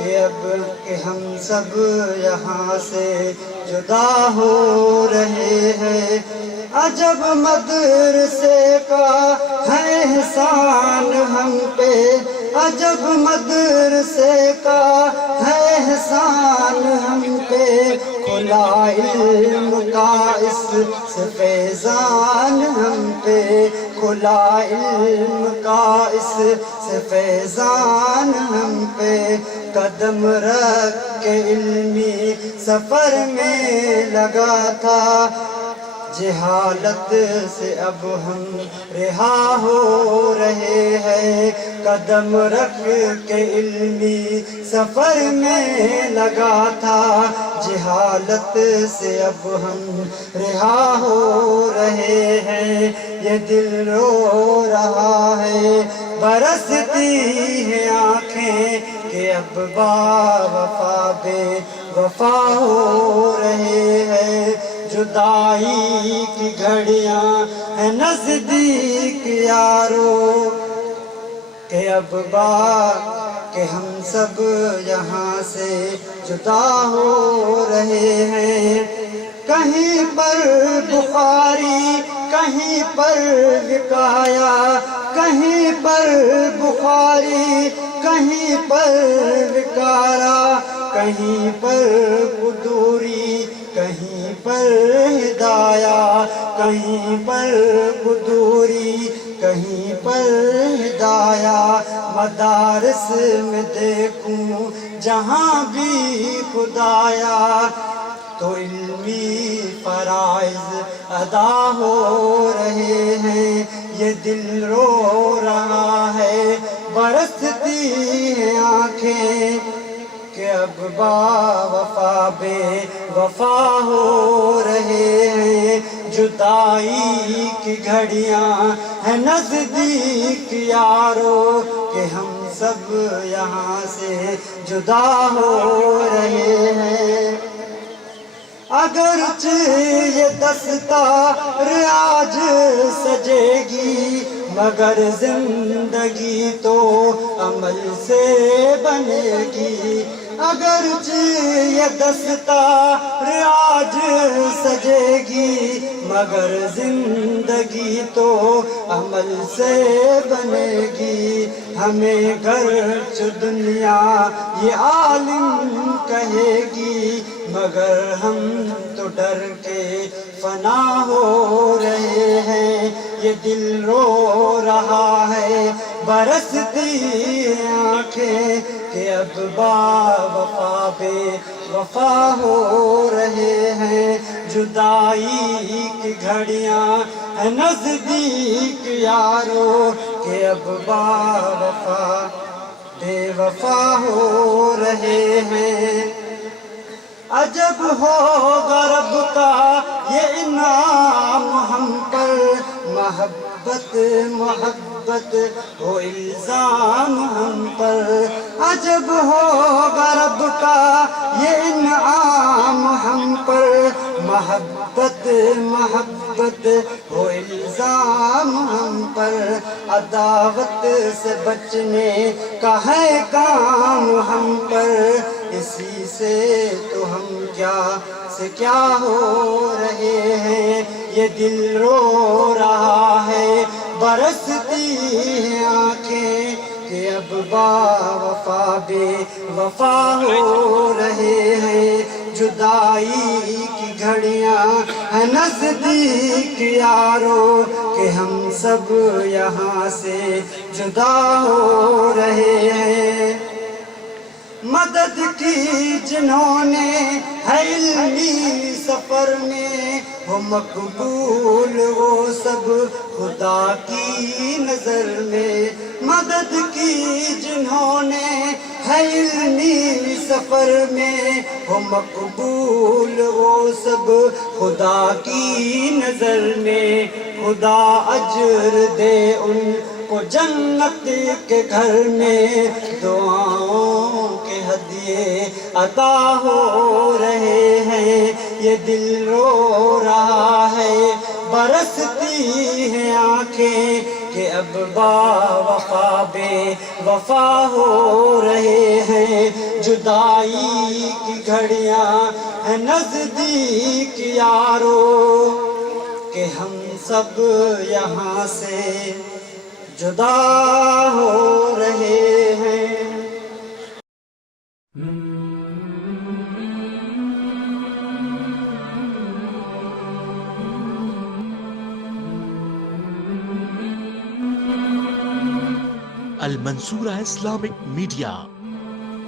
کہ اب کہ ہم سب یہاں سے جدا ہو رہے ہیں۔ عجب مدرسے کا ہے احسان ہم پہ، عجب مدرسے کا ہے احسان ہم پہ، کھلا علم کا اس سے فیضان ہم پہ، کھلا علم کا اس سے فیضان ہم پہ، قدم رکھ کے علمی سفر میں لگا تھا، جہالت سے اب ہم رہا ہو رہے ہیں، قدم رکھ کے علمی سفر میں لگا تھا، جہالت سے اب ہم رہا ہو رہے ہیں، یہ دل رو رہا ہے برستی ہے آنکھیں کہ اب با وفا بے وفا ہو رہے ہیں، جدائی کی گھڑیاں ہیں نزدیک یارو کہ اب کہ ہم سب یہاں سے جدا ہو رہے ہیں، کہیں پر بخاری کہیں پر وقایا، کہیں پر بخاری کہیں پر وقارا، کہیں پر قدوری کہیں پر ہدایہ، کہیں پر قدوری کہیں پر ہدایہ، مدارس میں دیکھوں جہاں بھی خدایا، تو علمی فرائض ادا ہو رہے ہیں، یہ دل رو رہا ہے برستی ہیں آنکھیں کہ اب با وفا بے وفا ہو رہے ہیں، جدائی کی گھڑیاں ہیں نزدیک یارو کہ ہم سب یہاں سے جدا ہو رہے ہیں، اگرچہ یہ دستار آج سجے گی مگر زندگی تو عمل سے بنے گی، اگرچہ یہ دستار آج سجے گی مگر زندگی تو عمل سے بنے گی، ہمیں گرچہ دنیا یہ عالم کہے گی مگر ہم تو ڈر کے فنا ہو رہے ہیں، یہ دل رو رہا ہے برستی آنکھیں کہ اب با وفا بے وفا ہو رہے ہیں، جدائی کی گھڑیاں ہیں نزدیک یارو کہ اب با وفا بے وفا ہو رہے ہیں، عجب ہوگا رب کا یہ انعام ہم پر، محبت محبت ہو الزام ہم پر، عجب ہوگا رب کا یہ انعام ہم پر، محبت محبت ہو الزام ہم پر، عداوت سے بچنے کا ہے کام ہم پر، اسی سے تو ہم کیا سے کیا ہو رہے ہیں، یہ دل رو رہا ہے برستی ہیں آنکھیں کہ اب با وفا بے وفا ہو رہے ہیں، جدائی کی گھڑیاں ہیں نزدیک یارو کہ ہم سب یہاں سے جدا ہو رہے ہیں، مدد کی جنہوں نے ہے علمی سفر میں وہ مقبول وہ سب خدا کی نظر میں، مدد کی جنہوں نے ہے علمی سفر میں وہ مقبول وہ سب خدا کی نظر میں، خدا اجر دے ان کو جنت کے گھر میں، دعاؤں کے ہدیے عطا ہو رہے ہیں، یہ دل رو رہا ہے برستی ہیں آنکھیں کہ کہ اب با وفا بے وفا ہو رہے ہیں، جدائی کی گھڑیاں ہیں نزدیک یارو، کہ ہم سب یہاں سے جدا ہو رہے ہیں۔ المنصورہ اسلامک میڈیا